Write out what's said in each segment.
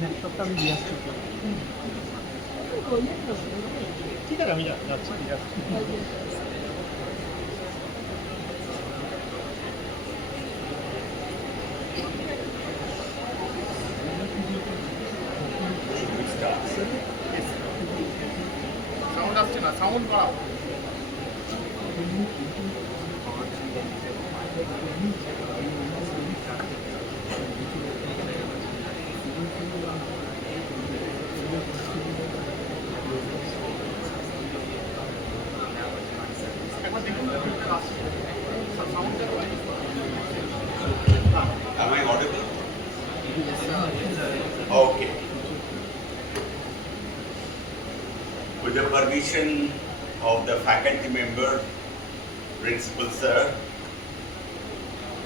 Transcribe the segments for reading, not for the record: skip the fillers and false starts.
ল্যাপটপটা আমি দিয়ে আসছি। ঠিক আছে, আমি যাচ্ছি, দিয়ে আসছি। সাউন্ড আসছে না, সাউন্ড বাড়াও। একবার দেখুন তো ফিল্টার আসছে, সাউন্ডটা Am I audible? Okay. With the permission of the faculty member, Principal Sir,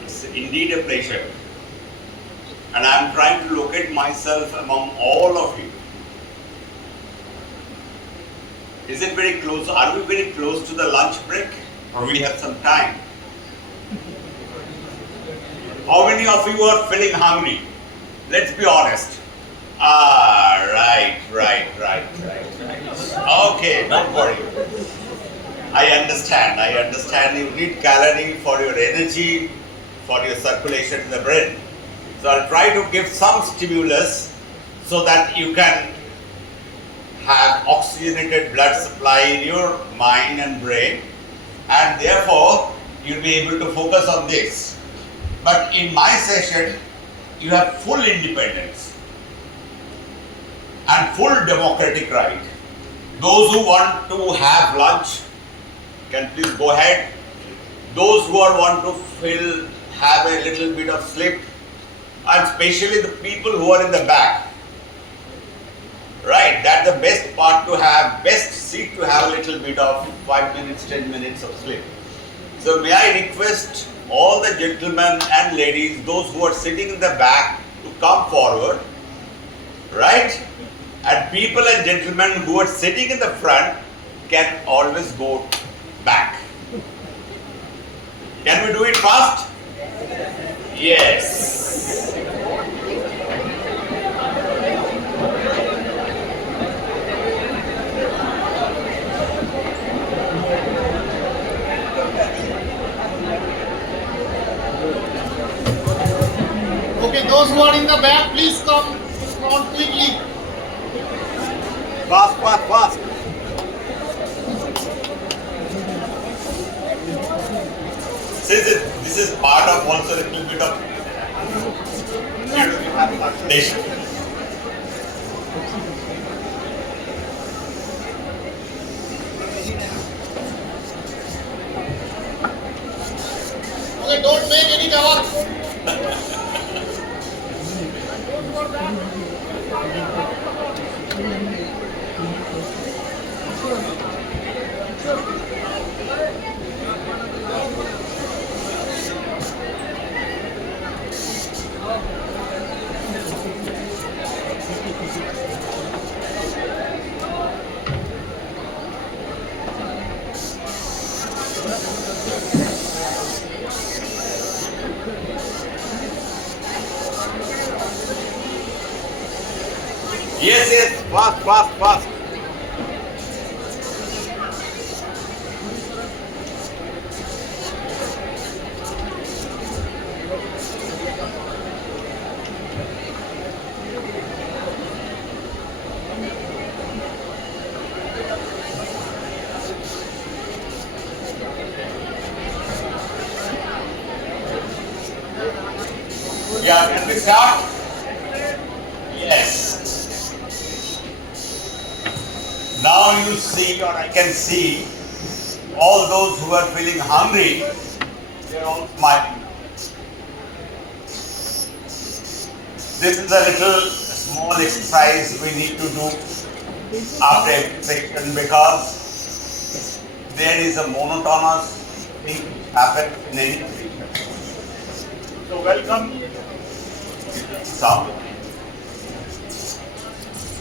it's indeed a pleasure. And I'm trying to locate myself among all of you. Is it very close? Are we very close to the lunch break? Or we have some time? How many of you are feeling hungry? Let's be honest. Right. Okay, don't worry. I understand. You need calorie for your energy, for your circulation in the brain. So I'll try to give some stimulus so that you can have oxygenated blood supply in your mind and brain, and therefore you'll be able to focus on this. But in my session, you have full independence and full democratic right. Those who want to have lunch can please go ahead. Those who want to have a little bit of sleep, and especially the people who are in the back. Right, that's the best part to have, best seat to have a little bit of 5 minutes, 10 minutes of sleep. So may I request all the gentlemen and ladies, those who are sitting in the back, to come forward, right? And people and gentlemen who are sitting in the front can always go back. Can we do it fast? Yes. Okay, those who are in the back, please come on quickly. Fast. This is part of also a little bit of nation. Okay, don't make any cover. Yes, fast. Yeah, can we start? Yes. Now you see, or I can see, all those who are feeling hungry, they're all smiling. This is a little small exercise we need to do after every section, because there is a monotonous thing happen in any section. So welcome. Sound.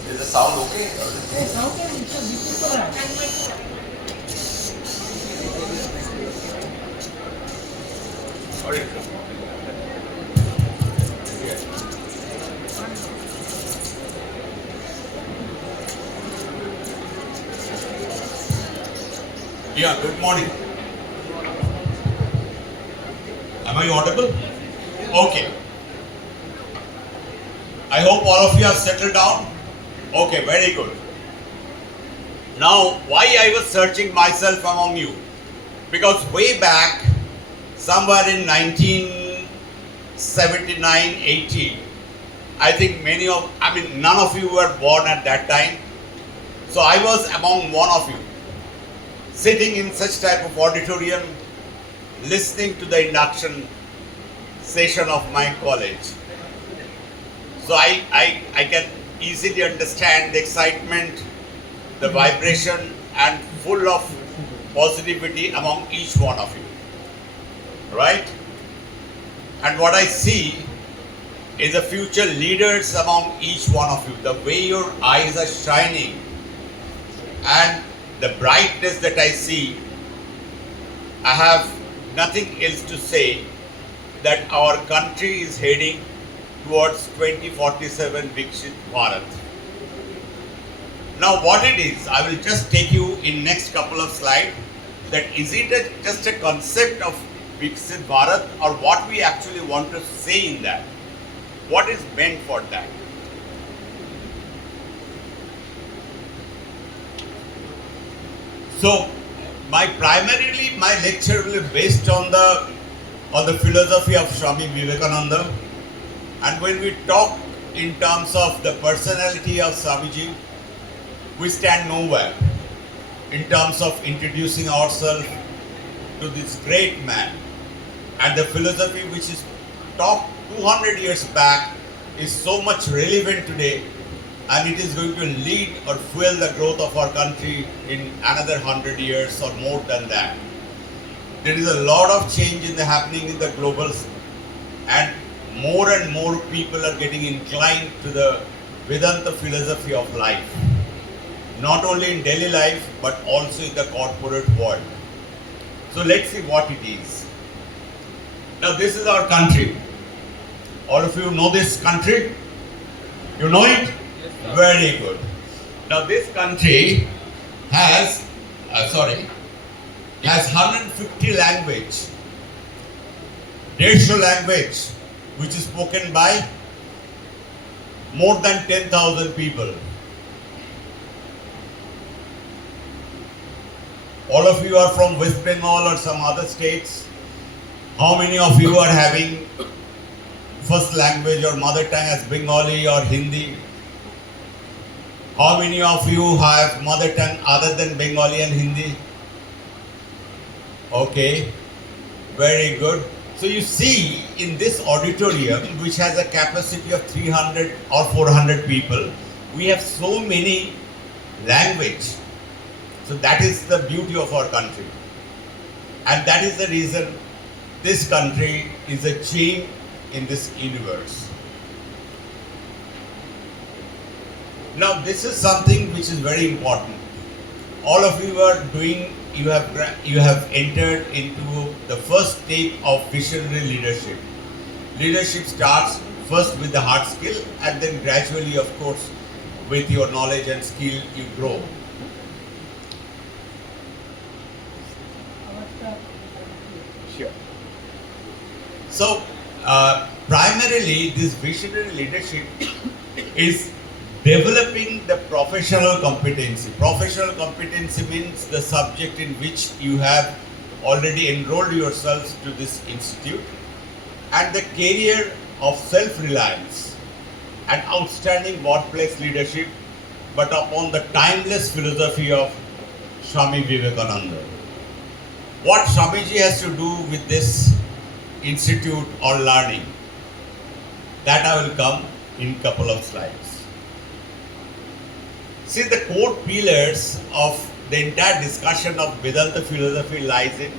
Is the sound okay? Yeah, good morning. Am I audible? Okay. I hope all of you have settled down. Okay, very good. Now, why I was searching myself among you? Because way back, somewhere in 1979-80, I think none of you were born at that time. So I was among one of you, sitting in such type of auditorium, listening to the induction session of my college. So I can easily understand the excitement, the vibration, and full of positivity among each one of you. Right? And what I see is the future leaders among each one of you. The way your eyes are shining and the brightness that I see, I have nothing else to say that our country is heading towards 2047 Viksit Bharat. Now what it is, I will just take you in next couple of slides, that is it just a concept of Viksit Bharat, or what we actually want to say in that? What is meant for that? So primarily my lecture will be based on the philosophy of Swami Vivekananda. And when we talk in terms of the personality of Swamiji, we stand nowhere in terms of introducing ourselves to this great man. And the philosophy which is taught 200 years back is so much relevant today, and it is going to lead or fuel the growth of our country in another 100 years or more than that. There is a lot of change happening in the global, and more people are getting inclined to the Vedanta philosophy of life. Not only in daily life, but also in the corporate world. So let's see what it is. Now this is our country. All of you know this country? You know it? Yes, sir. Very good. Now this country has 150 language. 150 language, which is spoken by more than 10,000 people. All of you are from West Bengal or some other states. How many of you are having first language or mother tongue as Bengali or Hindi? How many of you have mother tongue other than Bengali and Hindi? Okay, very good. So you see, in this auditorium, which has a capacity of 300 or 400 people, we have so many language. So that is the beauty of our country. And that is the reason this country is a gem in this universe. Now this is something which is very important. All of you are doing, you have entered into the first step of visionary leadership. Leadership starts first with the hard skill, and then gradually, of course, with your knowledge and skill, you grow. Sure. So, primarily, this visionary leadership is developing the professional competency. Professional competency means the subject in which you have already enrolled yourselves to this institute, and the career of self-reliance and outstanding workplace leadership, but upon the timeless philosophy of Swami Vivekananda. What Swamiji has to do with this institute or learning, that I will come in couple of slides. See, the core pillars of the entire discussion of Vedanta philosophy lies in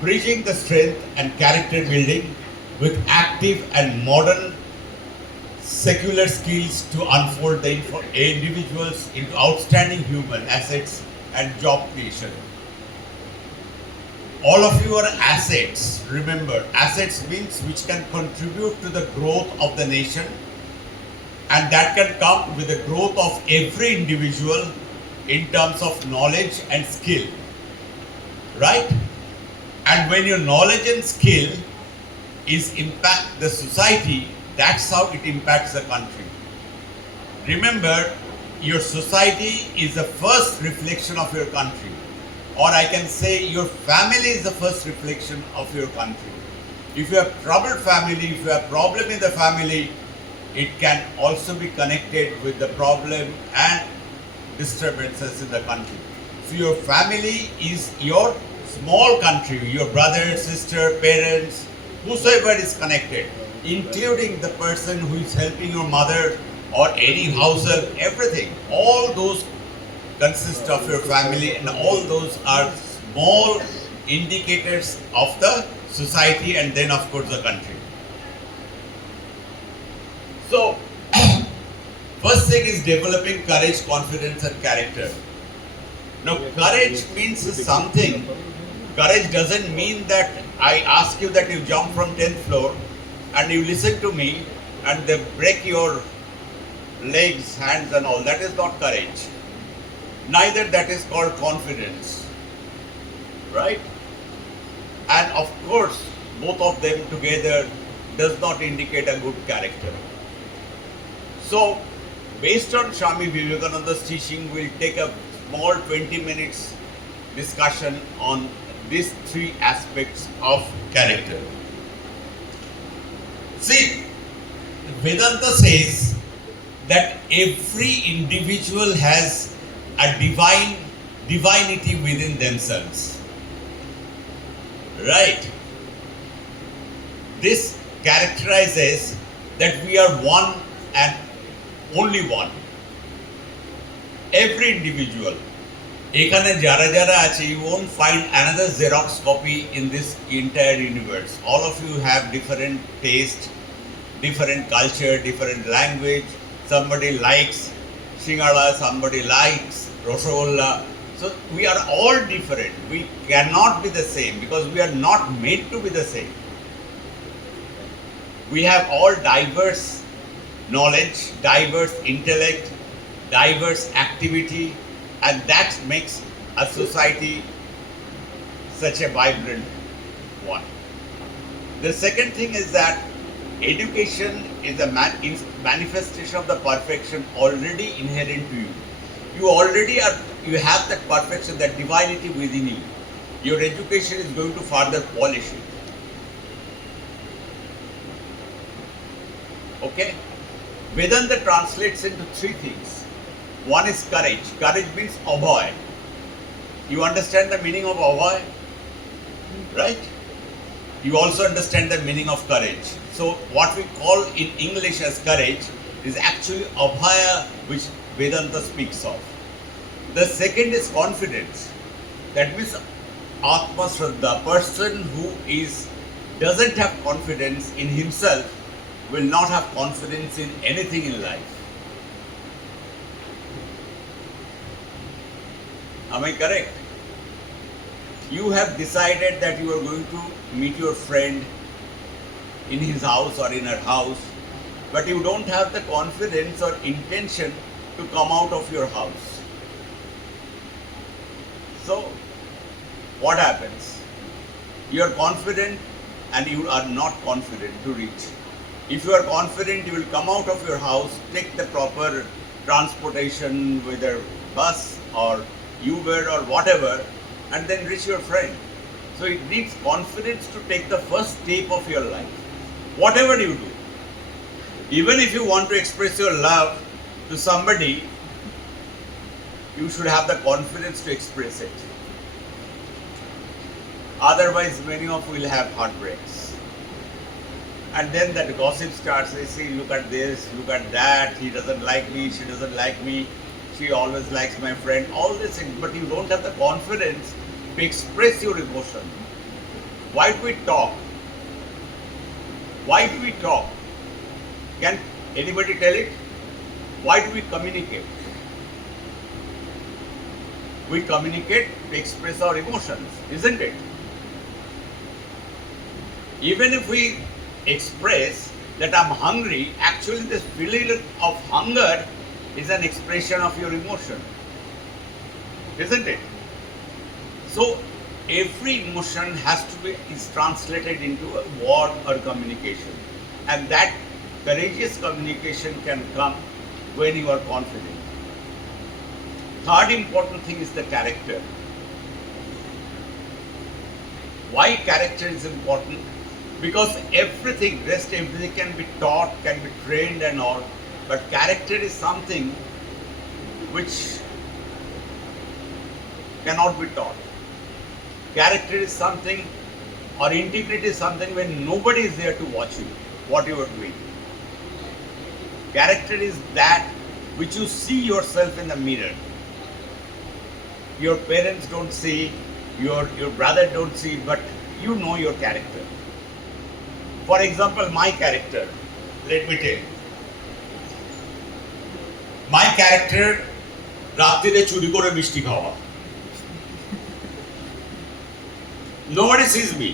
bridging the strength and character building with active and modern secular skills to unfold the individuals into outstanding human assets and job creation. All of you are assets. Remember, assets means which can contribute to the growth of the nation, and that can come with the growth of every individual in terms of knowledge and skill. right? And when your knowledge and skill is impact the society, that's how it impacts the country. Remember, your society is the first reflection of your country, or I can say your family is the first reflection of your country. If you have troubled family, if you have problem in the family, it can also be connected with the problem and disturbances in the country. So your family is your small country, your brother, sister, parents, whosoever is connected, including the person who is helping your mother or any household, everything. All those consist of your family, and all those are small indicators of the society and then of course the country. So, first thing is developing courage, confidence and character. Now, courage means something. Courage doesn't mean that I ask you that you jump from 10th floor and you listen to me and they break your legs, hands and all. That is not courage. Neither that is called confidence. Right? And of course, both of them together does not indicate a good character. So, based on Swami Vivekananda's teaching, we'll take a small 20 minutes discussion on these three aspects of character. See, Vedanta says that every individual has a divinity within themselves. Right? This characterizes that we are one and only one. Every individual. এখানে যারা যারা আছে, you won't find another Xerox copy in this entire universe. All of you have different taste, different culture, different language. Somebody likes Singhala, somebody likes Rasgulla. So we are all different. We cannot be the same because we are not made to be the same. We have all diverse knowledge, diverse intellect, diverse activity, and that makes a society such a vibrant one. The second thing is that education is a manifestation of the perfection already inherent to you. You have that perfection, that divinity within you. Your education is going to further polish it. Okay? Vedanta translates into three things. One is courage. Courage means abhay. You understand the meaning of abhay? Right? You also understand the meaning of courage. So what we call in English as courage is actually abhaya, which Vedanta speaks of. The second is confidence. That means Atma Shraddha. Person who doesn't have confidence in himself will not have confidence in anything in life. Am I correct? You have decided that you are going to meet your friend in his house or in her house, but you don't have the confidence or intention to come out of your house. So, what happens? You are confident and you are not confident to reach. If you are confident, you will come out of your house, take the proper transportation, whether bus or Uber or whatever, and then reach your friend. So it needs confidence to take the first step of your life. Whatever you do. Even if you want to express your love to somebody, you should have the confidence to express it. Otherwise, many of you will have heartbreaks. And then that gossip starts. They say, look at this, look at that, he doesn't like me, she doesn't like me, she always likes my friend, all these things, but you don't have the confidence to express your emotion. Why do we talk? Why do we talk? Can anybody tell it? Why do we communicate? We communicate to express our emotions, isn't it? Even if we express that I'm hungry, actually this feeling of hunger is an expression of your emotion, isn't it? So every emotion has to be is translated into a word or communication, and that courageous communication can come when you are confident. Third important thing is the character. Why character is important? Because everything can be taught, can be trained and all, but character is something which cannot be taught. Character is something, or integrity is something when nobody is there to watch you, what you are doing. Character is that which you see yourself in the mirror. Your parents don't see, your brother don't see, but you know your character. For example, my character, let me tell you. My character, রাত্রিরে চুরি করে মিষ্টি খাওয়া. Nobody sees me.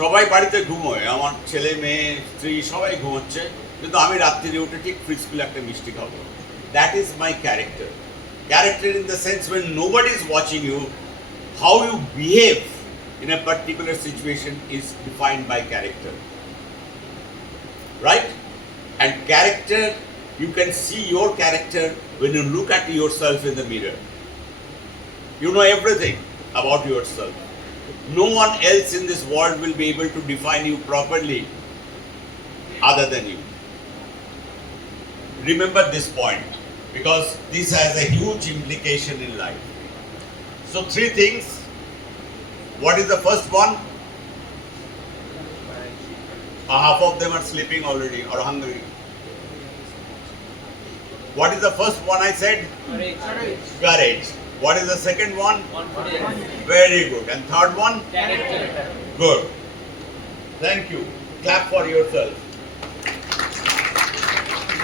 সবাই বাড়িতে ঘুমোয়, আমার ছেলে মেয়ে স্ত্রী সবাই ঘুমোচ্ছে, কিন্তু আমি রাত্রিরে উঠে ঠিক ফ্রিজ খুলে একটা মিষ্টি খাবো. That is my character. Character in the sense when nobody is watching you, how you behave in a particular situation is defined by character. Right? And character, you can see your character when you look at yourself in the mirror. You know everything about yourself. No one else in this world will be able to define you properly other than you. Remember this point, because this has a huge implication in life. So 3 things. What is the first one? Half of them are sleeping already or hungry. What is the first one I said? Courage. Courage. What is the second one? Confidence. Very good. And third one? Character. Good. Thank you. Clap for yourself.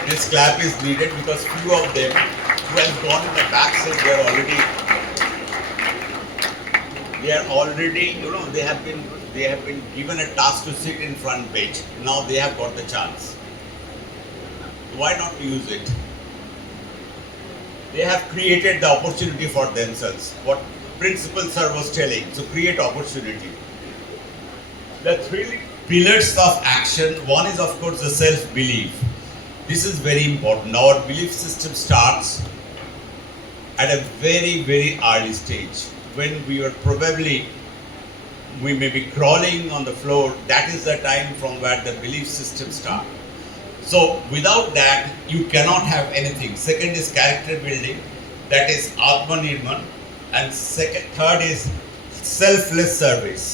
This clap is needed because few of them who have gone in the back side, they are already, they have been given a task to sit in front page. Now they have got the chance. Why not use it? They have created the opportunity for themselves. What Principal Sir was telling. So create opportunity. The 3 pillars of action. One is of course the self-belief. This is very important. Our belief system starts at a very, very early stage. When we may be crawling on the floor, that is the time from where the belief system starts. So without that, you cannot have anything. Second is character building, that is Atmanirman, and third is selfless service.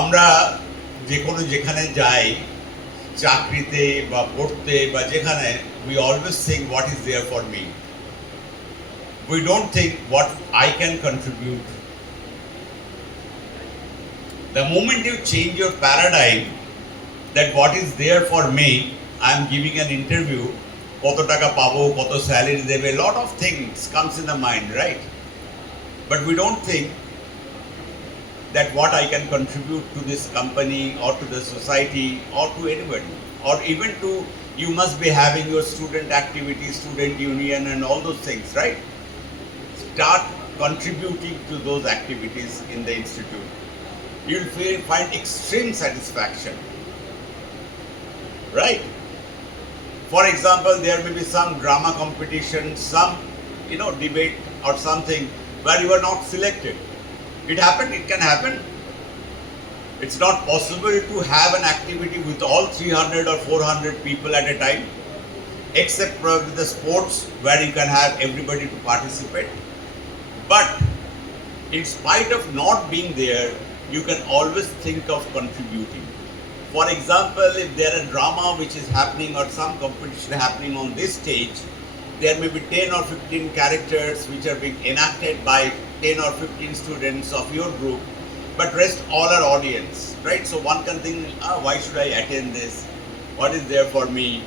আমরা যেখানে যাই, চাকরিতে বা পড়তে বা যেখানে, we always think what is there for me. We don't think what I can contribute. The moment you change your paradigm, that what is there for me, I am giving an interview, কত টাকা পাবো, কত salary দেবে, lot of things comes in the mind, right? But we don't think that what I can contribute to this company or to the society or to anybody, or even to, you must be having your student activity, student union and all those things, right? Start contributing to those activities in the institute. You'll find extreme satisfaction. Right? For example, there may be some drama competition, some debate or something where you are not selected. It happened, it can happen. It's not possible to have an activity with all 300 or 400 people at a time, except probably the sports where you can have everybody to participate. But in spite of not being there, you can always think of contributing. For example, if there is drama which is happening or some competition happening on this stage, there may be 10 or 15 characters which are being enacted by 10 or 15 students of your group, but rest all are audience, right? So one can think, why should I attend this? What is there for me?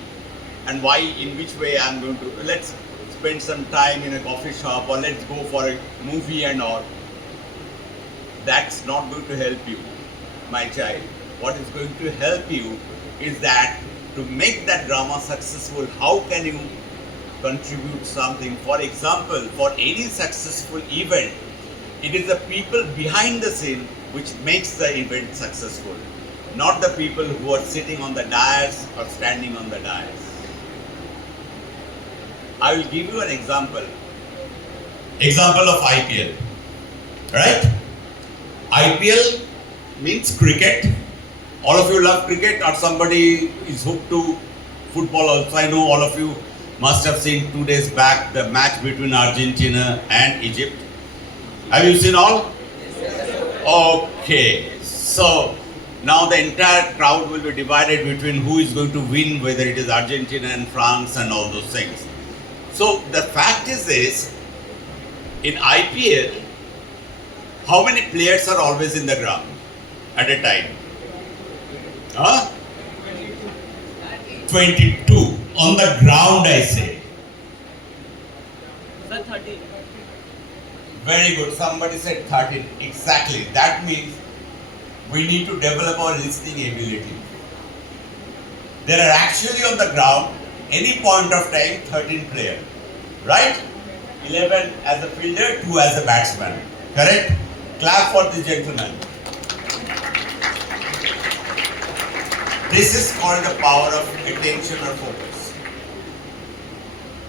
And why, in which way I am going to, let's spend some time in a coffee shop or let's go for a movie and all. That's not going to help you, my child. What is going to help you is that to make that drama successful, how can you contribute something? For example, for any successful event, It is the people behind the scene which makes the event successful, not the people who are sitting on the dais or standing on the dais. I will give you an example. Example of IPL. Right? IPL means cricket. All of you love cricket, or somebody is hooked to football also. I know all of you must have seen 2 days back the match between Argentina and Egypt. Have you seen all? Okay. So now the entire crowd will be divided between who is going to win, whether it is Argentina and France and all those things. So the fact is this, in IPL, how many players are always in the ground at a time? Huh? 22. On the ground, I say. Sir, 30. Very good. Somebody said 13. Exactly. That means we need to develop our listening ability. There are actually on the ground, any point of time, 13 players. Right? 11 as a fielder, 2 as a batsman. Correct? Clap for the gentleman. This is called the power of attention or focus.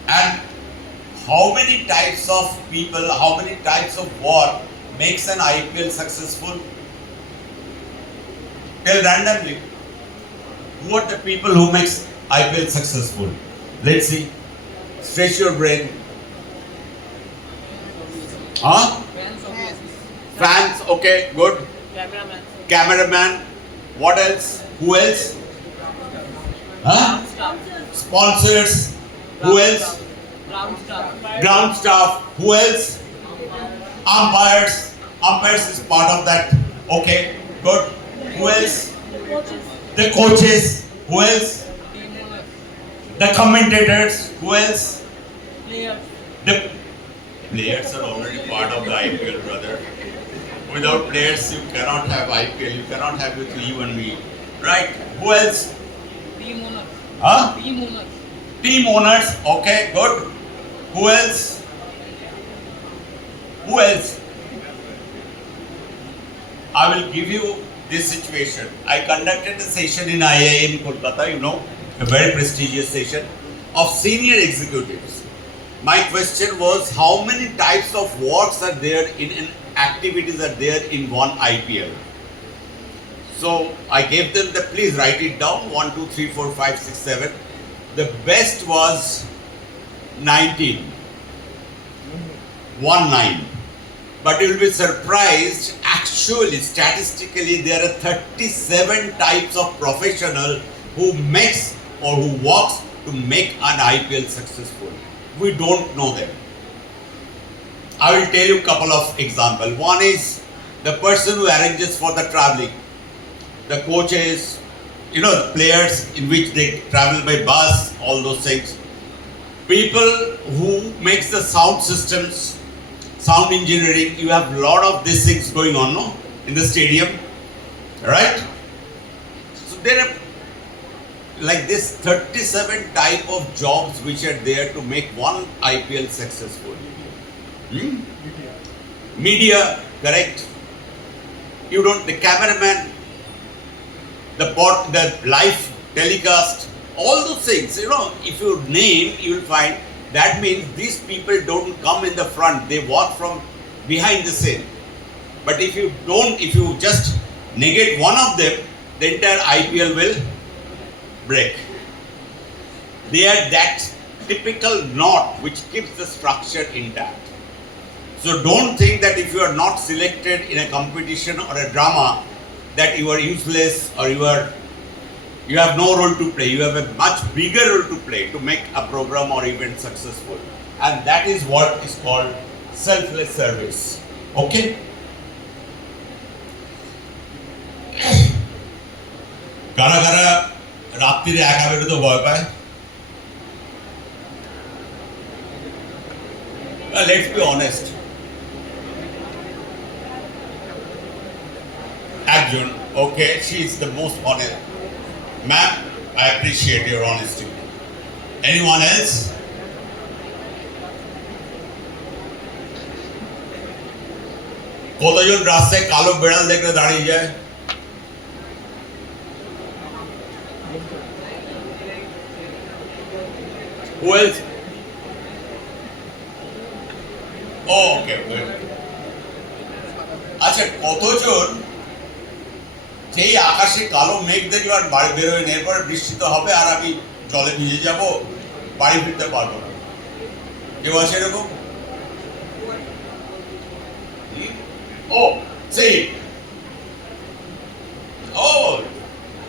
And how many types of people, how many types of work makes an IPL successful? Tell randomly. Who are the people who makes IPL successful? Let's see. Stretch your brain. Huh? Fans, obviously. Fans, okay, good. Cameraman. Cameraman. What else? Who else? Huh? Staff. Sponsors. Who else? Ground staff. Ground staff. Who else? Umpires. Umpires is part of that. Okay, good. Who else? The coaches. Who else? Team owners. The commentators. Who else? Players. The players are already part of the IPL, brother. Without players, you cannot have IPL. You cannot have with you and me. Right? Who else? Team owners. Huh? Team owners. Team owners. Okay, good. Who else? Who else? I will give you this situation. I conducted a session in IIM Kolkata, you know, a very prestigious session of senior executives. My question was, how many types of works are there in activities are there in one IPL? So I gave them the, please write it down, 1, 2, 3, 4, 5, 6, 7. The best was 19. 19. But you will be surprised, actually, statistically, there are 37 types of professional who makes or who works to make an IPL successful. We don't know them. I will tell you a couple of examples. One is the person who arranges for the traveling. The coaches, you know, the players in which they travel by bus, all those things. People who makes the sound systems, sound engineering, you have a lot of these things going on, no? In the stadium, right? So there are like this 37 type of jobs which are there to make one IPL successful. Media, correct? You don't, the cameraman, the live telecast, all those things, you know, if you name, you will find that means these people don't come in the front, they walk from behind the scene. But if you don't, if you just negate one of them, the entire IPL will break. They are that typical knot which keeps the structure intact. So don't think that if you are not selected in a competition or a drama that you are useless or you have no role to play. You have a much bigger role to play to make a program or event successful. And that is what is called selfless service. Okay? কারা কারা রাত্রিরে একা বেরোতে ভয় পায়? Let's be honest. Arjun, okay, she is the most honest. Ma'am, I appreciate your honesty. Anyone else? কতজন রাস্তায় কালো বেড়াল দেখলে দাঁড়িয়ে যায়? Who else? Oh, okay, good. আচ্ছা, কতজন যেই আকাশে কালো মেঘ দেখলো আর বাড়ি বেরোয় না, এরপরে বৃষ্টি তো হবে আর আমি জলে ভিজে যাব, বাড়ি ফিরতে পারবো না? কেউ আছে এরকম? Oh, see. Oh,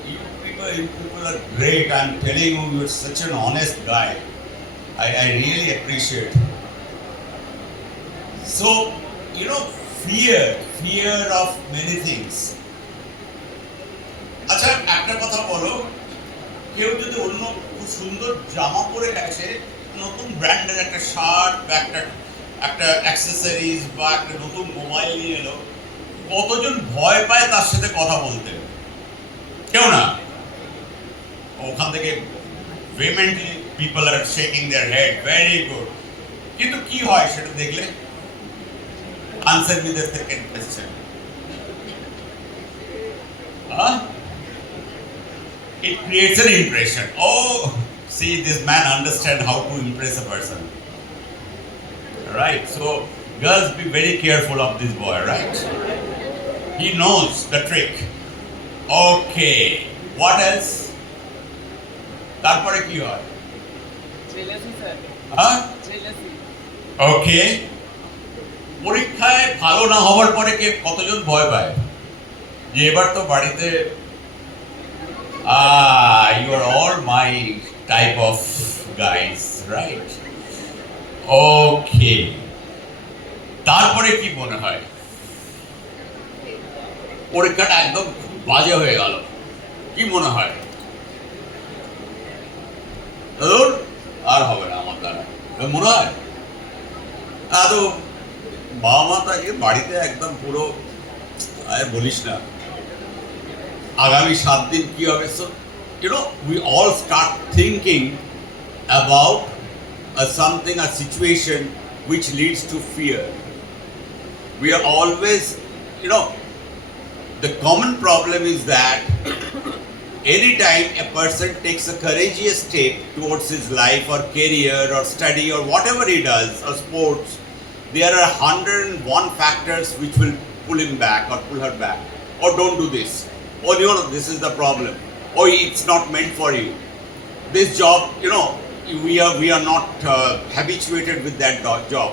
you people are great. I'm telling you, you're such an honest guy. I really appreciate. So, you know, fear of many things. আচ্ছা, একটা কথা বলো, কেউ যদি অন্য খুব সুন্দর জামা পরে গেছে, নতুন ব্র্যান্ডের একটা শার্ট বা একটা অ্যাক্সেসরিজ বা একটা নতুন মোবাইল নিয়ে এলো, কতজন ভয় পায় তার সাথে কথা বলতে? কেউ না। ওখান থেকে vehemently people are shaking their head, very good. কিন্তু কি হয় সেটা দেখলে? Answer me the second question. It creates an impression. Oh, see, this man understands how to impress a person. Right? So, girls, be very careful of this boy, right? He knows the trick. Okay. What else? তারপরে কি হয়? Jealousy, sir. Jealousy. ওকে। পরীক্ষায় ভালো না হওয়ার পরে কতজন ভয় পায় যে এবার তো বাড়িতে you are all my type of guys, right? Okay. তারপরে কি মনে হয়? পরীক্ষাটা একদম বাজে হয়ে গেল, কি মনে হয়? আর হবে না আমার দ্বারা, মনে হয়? তো বাবা মা তাকে বাড়িতে একদম পুরো আর বলিস না, আগামী 7 দিন কি হবে? So you know, we all start thinking about something, a situation which leads to fear. We are always, you know, the common problem is that anytime a person takes a courageous step towards his life or career or study or whatever he does or sports, there are 101 factors which will pull him back or pull her back. Or don't do this. Or you know, this is the problem. Or it's not meant for you. This job, you know, we are not habituated with that job.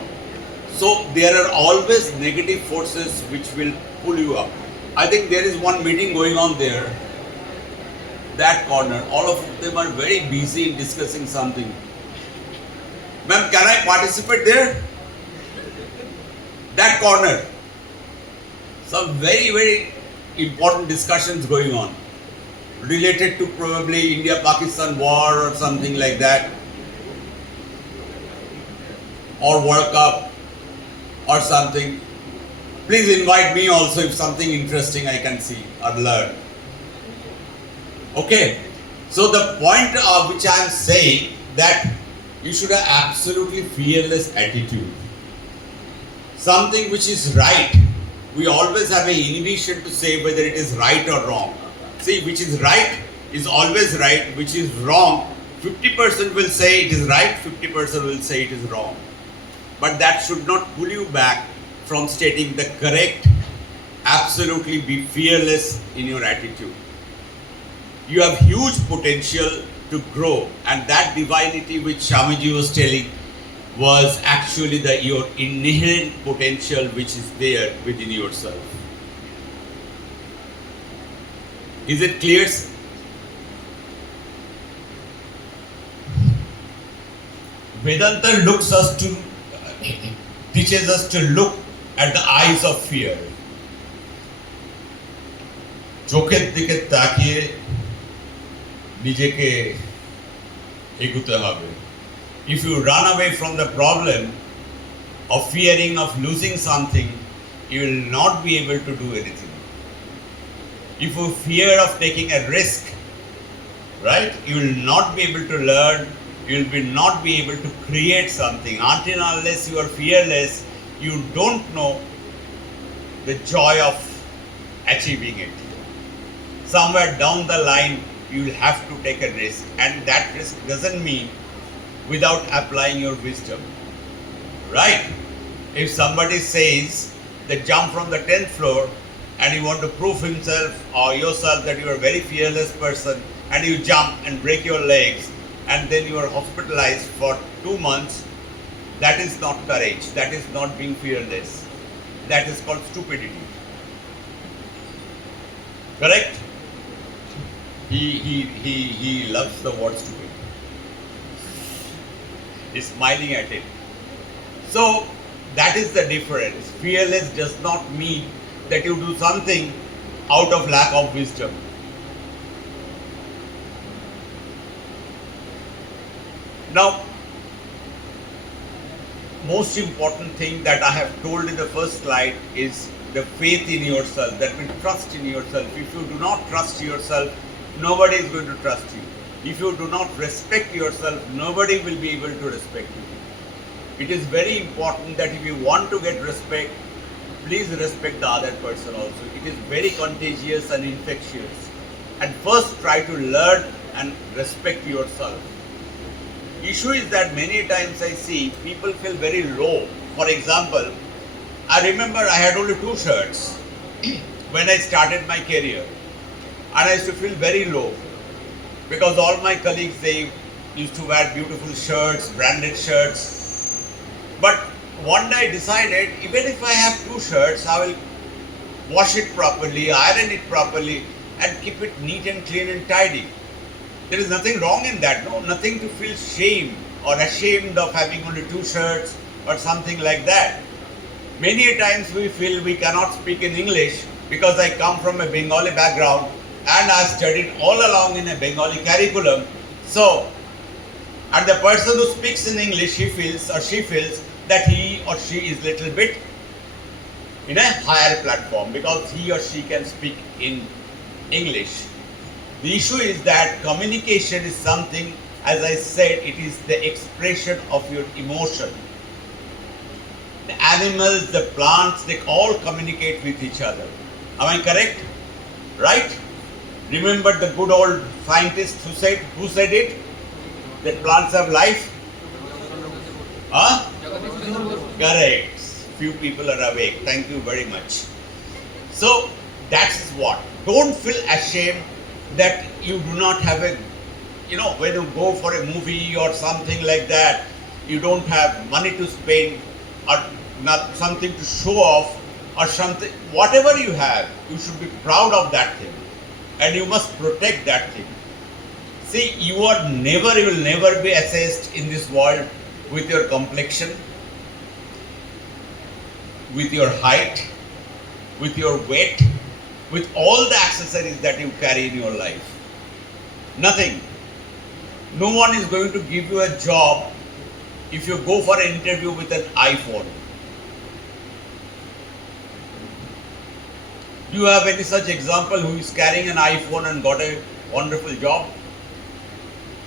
So there are always negative forces which will pull you up. I think there is one meeting going on there. That corner, all of them are very busy in discussing something. Ma'am, can I participate there? That corner. Some very, very important discussions going on related to probably India-Pakistan war or something like that, or World Cup or something. Please invite me also if something interesting I can see or learn. Okay, so the point of which I am saying that you should have absolutely fearless attitude. Something which is right, we always have an inhibition to say whether it is right or wrong. See, which is right is always right, which is wrong, 50% will say it is right, 50% will say it is wrong. But that should not pull you back from stating the correct. Absolutely be fearless in your attitude. You have huge potential to grow, and that divinity which Swamiji was telling was actually your inherent potential which is there within yourself. Is it clear? Vedanta teaches us to look at the eyes of fear. চোখের দিকে তাকিয়ে নিজেকে এগোতে হবে. If you run away from the problem of fearing of losing something, you will not be able to do anything. If you fear of taking a risk, right, you will not be able to learn, you will not be able to create something. Until unless you are fearless, you don't know the joy of achieving it. Somewhere down the line, you will have to take a risk, and that risk doesn't mean without applying your wisdom. Right? If somebody says that jump from the 10th floor and you want to prove himself or yourself that you are a very fearless person, and you jump and break your legs and then you are hospitalized for 2 months, that is not courage. That is not being fearless. That is called stupidity. Correct? He loves the word stupid. He's smiling at it. So that is the difference. Fearless does not mean that you do something out of lack of wisdom. Now, most important thing that I have told in the first slide is the faith in yourself. That means trust in yourself. If you do not trust yourself, nobody is going to trust you. If you do not respect yourself, nobody will be able to respect you. It is very important that if you want to get respect, please respect the other person also. It is very contagious and infectious. And first try to learn and respect yourself. Issue is that many times I see people feel very low. For example, I remember I had only 2 shirts when I started my career, and I used to feel very low because all my colleagues, they used to wear beautiful shirts, branded shirts. But one day I decided, even if I have 2 shirts, I will wash it properly, iron it properly, and keep it neat and clean and tidy. There is nothing wrong in that, no, nothing to feel shame or ashamed of having only 2 shirts or something like that. Many times we feel we cannot speak in English because I come from a Bengali background and I studied all along in a Bengali curriculum. So, and the person who speaks in English, he feels or she feels that he or she is little bit in a higher platform because he or she can speak in English. The issue is that communication is something, as I said, it is the expression of your emotion. The animals, the plants, they all communicate with each other. Am I correct? Right? Remember the good old scientist who said it? That plants have life? Huh? Correct. Few people are awake. Thank you very much. So that's what. Don't feel ashamed that you do not have a, when you go for a movie or something like that, you don't have money to spend or not something to show off or something. Whatever you have, you should be proud of that thing and you must protect that thing. See, you will never be assessed in this world with your complexion, with your height, with your weight, with all the accessories that you carry in your life. Nothing. No one is going to give you a job if you go for an interview with an iPhone. Do you have any such example who is carrying an iPhone and got a wonderful job?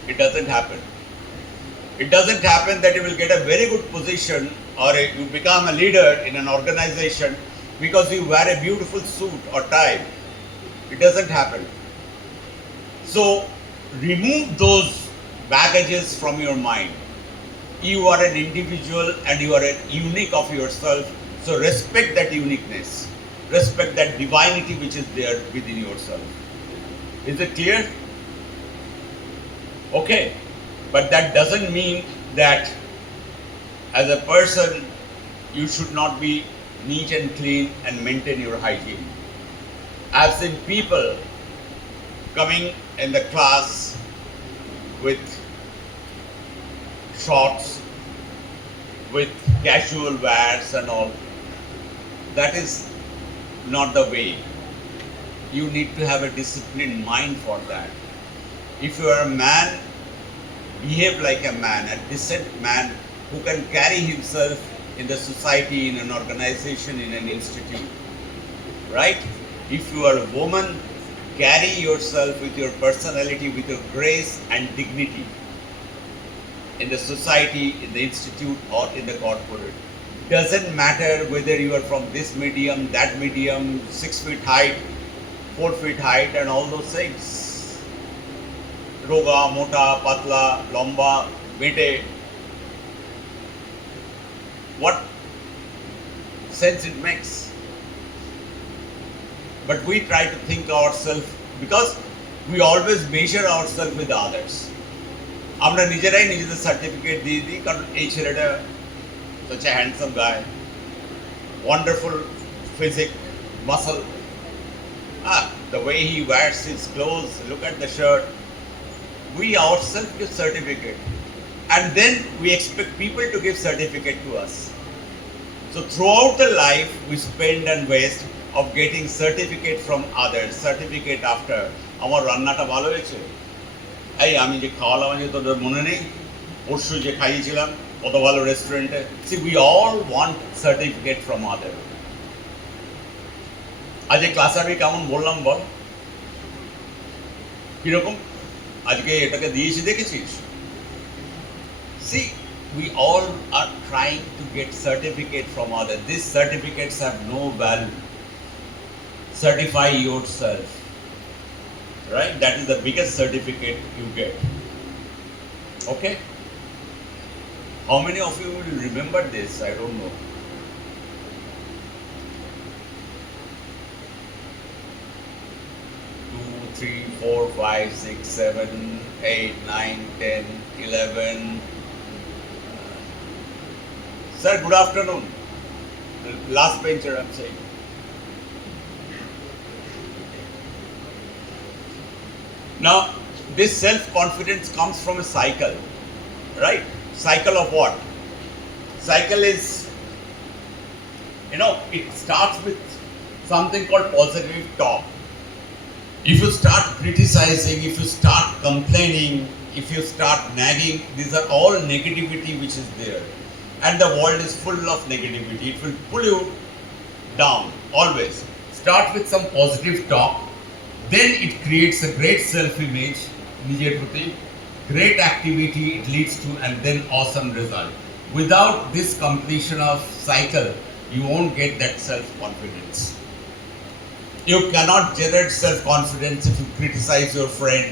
It doesn't happen. It doesn't happen that you will get a very good position or you become a leader in an organization because you wear a beautiful suit or tie. It doesn't happen. So remove those baggages from your mind. You are an individual and you are a unique of yourself. So respect that uniqueness. Respect that divinity which is there within yourself. Is it clear? Okay. But that doesn't mean that as a person you should not be neat and clean and maintain your hygiene. I've seen people coming in the class with shorts, with casual wears and all. That is not the way. You need to have a disciplined mind for that. If you are a man, behave like a man, a decent man who can carry himself in the society, in an organization, in an institute. Right? If you are a woman, carry yourself with your personality, with your grace and dignity in the society, in the institute or in the corporate. doesn't matter whether you are from this medium, that medium, 6 feet height, 4 feet height, and all those things. Roga, mota, patla, lomba, bete. What sense it makes? But we try to think ourselves, because we always measure ourselves with others. আমরা নিজেরাই নিজেদের certificate দিয়ে দিই, কারণ এই ছেলেটা such a handsome guy, wonderful physique, muscle. The way he wears his clothes, look at the shirt. We ourselves give certificate, and then we expect people to give certificate to us. So throughout the life we spend and waste of getting certificate from others, certificate after আমার রান্নাটা ভালো হয়েছে, এই আমি যে খাওয়ালাম যে তোদের মনে নেই, পরশু যে খাইয়েছিলাম কত ভালো রেস্টুরেন্টে। See, we all want certificate from other. আজ এই ক্লাস আমি কেমন বললাম বল, কিরকম আজকে এটাকে দিয়েছি দেখেছিস? See, we all are trying to get certificate from others. These certificates have no value. Certify yourself, right? That is the biggest certificate you get. Okay? How many of you will remember this? I don't know. Two, three, four, 5, 6, 7, 8, 9, 10, 11. Sir, good afternoon. The last bencher, I'm saying. Now, this self-confidence comes from a cycle, right? Cycle of what? Cycle is, it starts with something called positive talk. If you start criticizing, if you start complaining, if you start nagging, these are all negativity which is there. And the world is full of negativity. It will pull you down, always. Start with some positive talk. Then it creates a great self-image, নিজের প্রতি, great activity it leads to, and then awesome result. Without this completion of cycle, you won't get that self-confidence. You cannot generate self-confidence if you criticize your friend,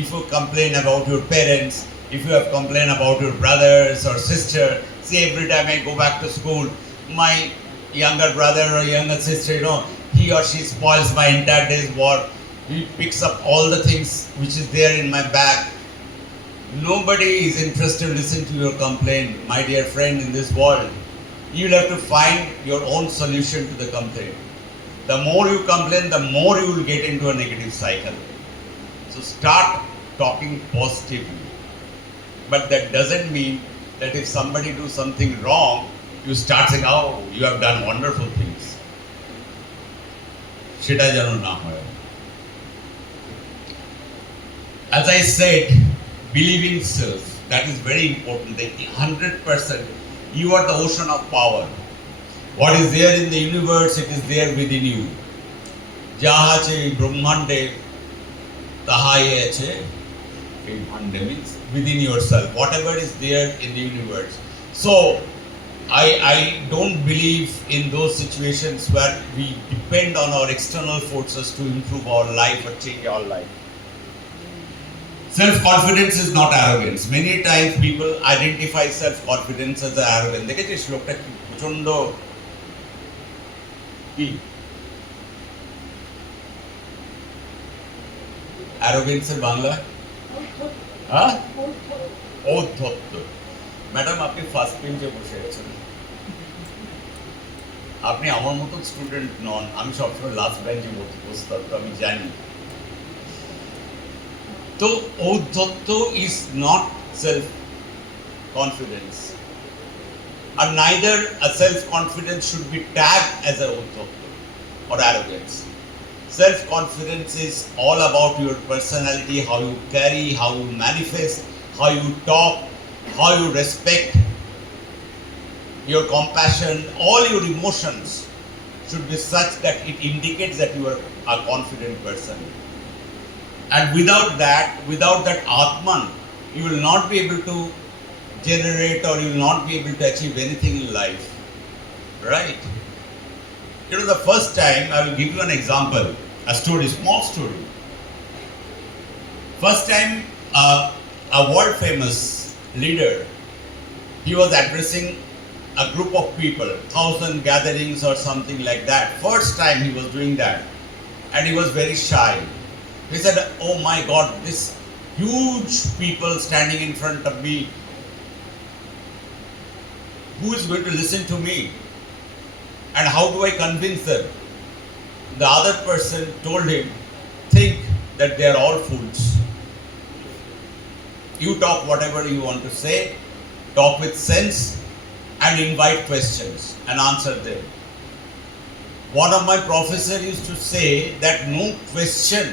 if you complain about your parents, if you have complained about your brothers or sister. See, every time I go back to school, my younger brother or younger sister, he or she spoils my entire day's work. He picks up all the things which is there in my bag. Nobody is interested to listen to your complaint, my dear friend, in this world. You'll have to find your own solution to the complaint. The more you complain, the more you will get into a negative cycle. So start talking positively. But that doesn't mean that if somebody do something wrong, you start saying, oh, you have done wonderful things. সেটা যেন না হয়। As I said, believe in self. That is very important. That 100%, you are the ocean of power. What is there in the universe, it is there within you. যাহা আছে ব্রহ্মাণ্ডে তাহাই আছে এই ভাণ্ডে, means within yourself. Whatever is there in the universe. So, I don't believe in those situations where we depend on our external forces to improve our life or change our life. Self-confidence is not arrogance. Many times people identify self-confidence as arrogance. দেখেছিস লোকটা কি প্রচন্ড কি arrogance এর বাংলা? হ্যাঁ, ঔদ্ধত্য। Madam, আপনি first বেঞ্চে বসে আছেন, আপনি আমার মতো স্টুডেন্ট নন। আমি সবসময় লাস্ট বেঞ্চে বসতাম, তো আমি জানি। তো ঔদ্ধত্য is not self-confidence, and neither a self-confidence should be tagged as an ঔদ্ধত্য or arrogance. Self-confidence is all about your personality, how you carry, how you manifest, how you talk, how you respect, your compassion, all your emotions should be such that it indicates that you are a confident person. And without that Atman, you will not be able to generate, or you will not be able to achieve anything in life. Right? You know, the first time, I will give you an example, a story, small story. First time, a world famous leader, he was addressing a group of people, 1,000 gatherings or something like that. First time he was doing that, and he was very shy. He said, "Oh my God, this huge people standing in front of me, who is going to listen to me? And how do I convince them?" The other person told him, "Think that they are all fools. You talk whatever you want to say, talk with sense, and invite questions and answer them." One of my professors used to say that no question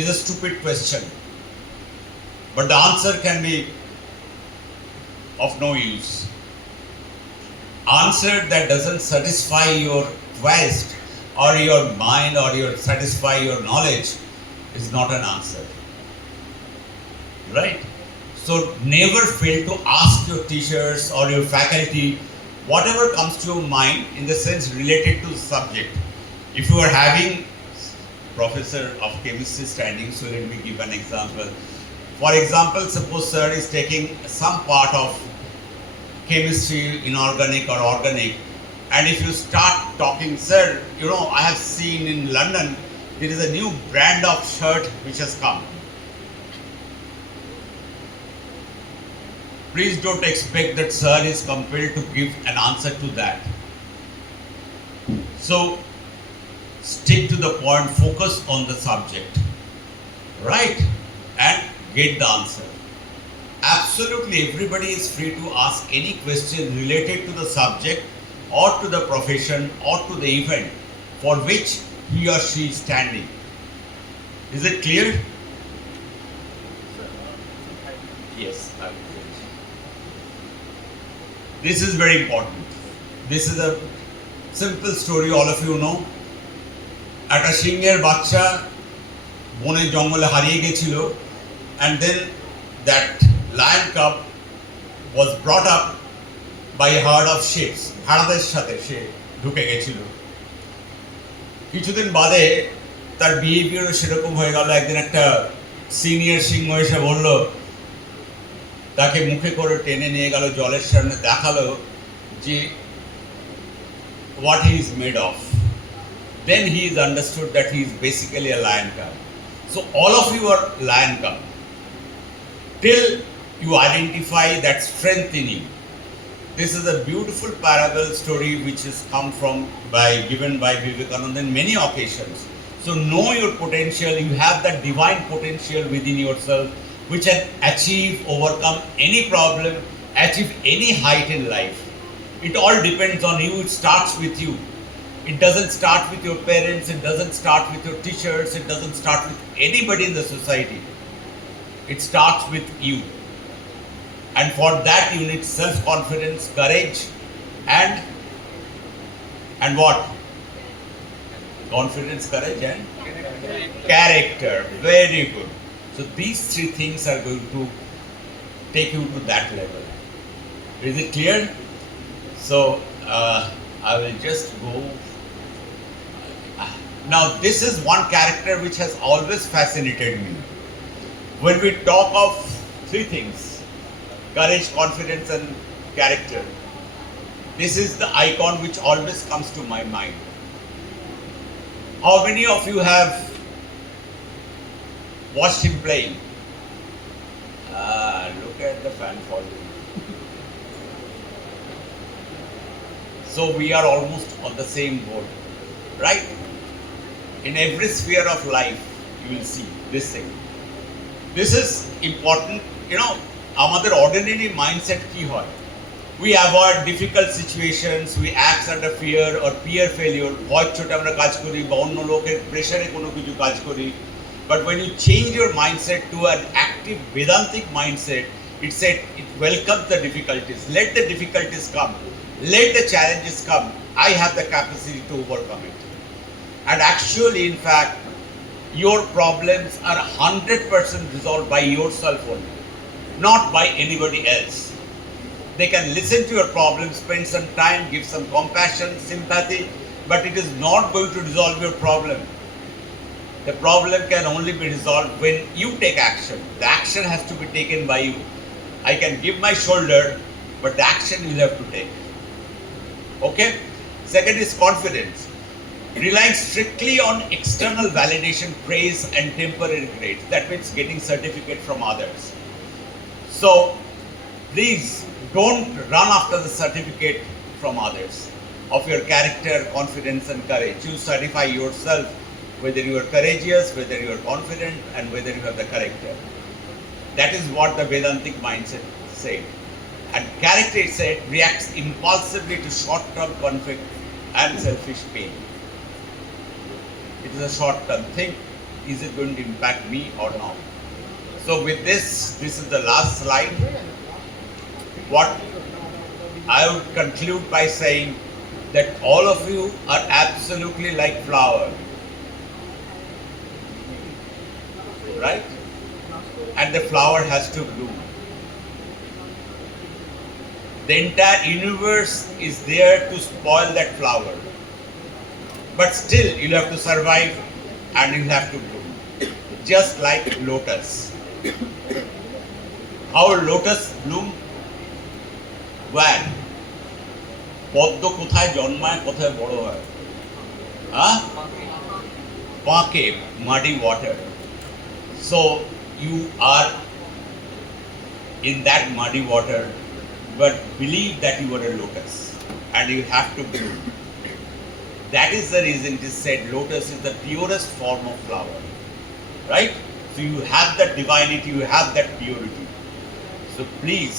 is a stupid question, but the answer can be of no use. Answer that doesn't satisfy your quest or your mind or satisfy your knowledge is not an answer. Right? So never fail to ask your teachers or your faculty whatever comes to your mind in the sense related to the subject. If you are having professor of chemistry standing, so let me give an example. For example, suppose sir is taking some part of chemistry, inorganic or organic, and if you start talking, "Sir, you know, I have seen in London, there is a new brand of shirt which has come. Please don't expect that sir is compelled to give an answer to that." So, stick to the point, focus on the subject, right? And get the answer. Absolutely everybody is free to ask any question related to the subject or to the profession or to the event for which he or she is standing. Is it clear? Yes, I will finish. This is very important. This is a simple story, all of you know. একটা সিংহের বাচ্চা বনে জঙ্গলে হারিয়ে গেছিল, and then that lion cub was brought up by a herd of sheep. ভাড়াদের সাথে সে ঢুকে গেছিল। কিছুদিন বাদে তার বিহেভিয়ারও সেরকম হয়ে গেল। একদিন একটা সিনিয়র সিংহ এসে বলল, তাকে মুখে করে টেনে নিয়ে গেল জলের সামনে, দেখালো যে what he is made of. Then he is understood that he is basically a lion cub. So all of you are lion cub. Till you identify that strength in you. This is a beautiful parable story which has come given by Vivekananda in many occasions. So know your potential. You have that divine potential within yourself which can achieve, overcome any problem, achieve any height in life. It all depends on you. It starts with you. It doesn't start with your parents. It doesn't start with your teachers. It doesn't start with anybody in the society. It starts with you. And for that you need self-confidence, courage, and what? Confidence, courage, and character. Very good. So these three things are going to take you to that level. Is it clear? So I will just go. Now this is one character which has always fascinated me. When we talk of three things, courage, confidence, and character, this is the icon which always comes to my mind. How many of you have watched him playing? Look at the fan following. So we are almost on the same boat, right? In every sphere of life, you will see this thing. This is important. You know, আমাদের ordinary mindset কি হয়? We avoid difficult situations, we act under fear or peer failure. ভয় ছোটে আমরা কাজ করি বা অন্য লোকের প্রেসারে কোনো কিছু কাজ করি। But when you change your mindset to an active Vedantic mindset, it said it welcomes the difficulties. Let the difficulties come. Let the challenges come. I have the capacity to overcome it. And actually, in fact, your problems are 100% resolved by yourself only, not by anybody else. They can listen to your problem, spend some time, give some compassion, sympathy, but it is not going to resolve your problem. The problem can only be resolved when you take action. The action has to be taken by you. I can give my shoulder, but the action you have to take. Okay? Second is confidence. Relying strictly on external validation, praise and temporary grades. That means getting certificate from others. So, please don't run after the certificate from others of your character, confidence and courage. You certify yourself whether you are courageous, whether you are confident and whether you have the character. That is what the Vedantic mindset said. And character, it said, reacts impulsively to short-term conflict and selfish pain. It is a short-term thing. Is it going to impact me or not? So with this is the last slide. What I would conclude by saying that all of you are absolutely like flower. Right? And the flower has to bloom. The entire universe is there to spoil that flower. But still, you'll have to survive and you'll have to bloom. Just like lotus. How will lotus bloom? When? পদ্ম কোথায় জন্মায় কোথায় বড় হয়? পাঁকে, muddy water. So you are in that muddy water, but believe that you are a lotus and you have to bloom. That is the reason it is said lotus is the purest form of flower. Right? So you have that divinity, you have that purity. So please,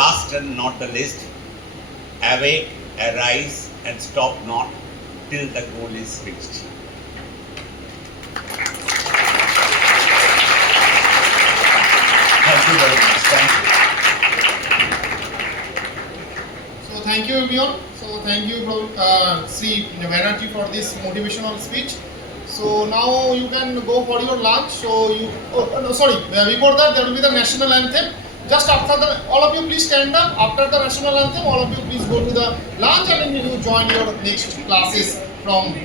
last and not the least, awake, arise and stop not till the goal is reached. Thank you very much. Thank you. So thank you everyone. So thank you Sri Banerjee for this motivational speech. So now you can go for your lunch. So you, before that there will be the national anthem. Just after the, all of you please stand up. After the national anthem, all of you please go to the lunch and then you join your next classes from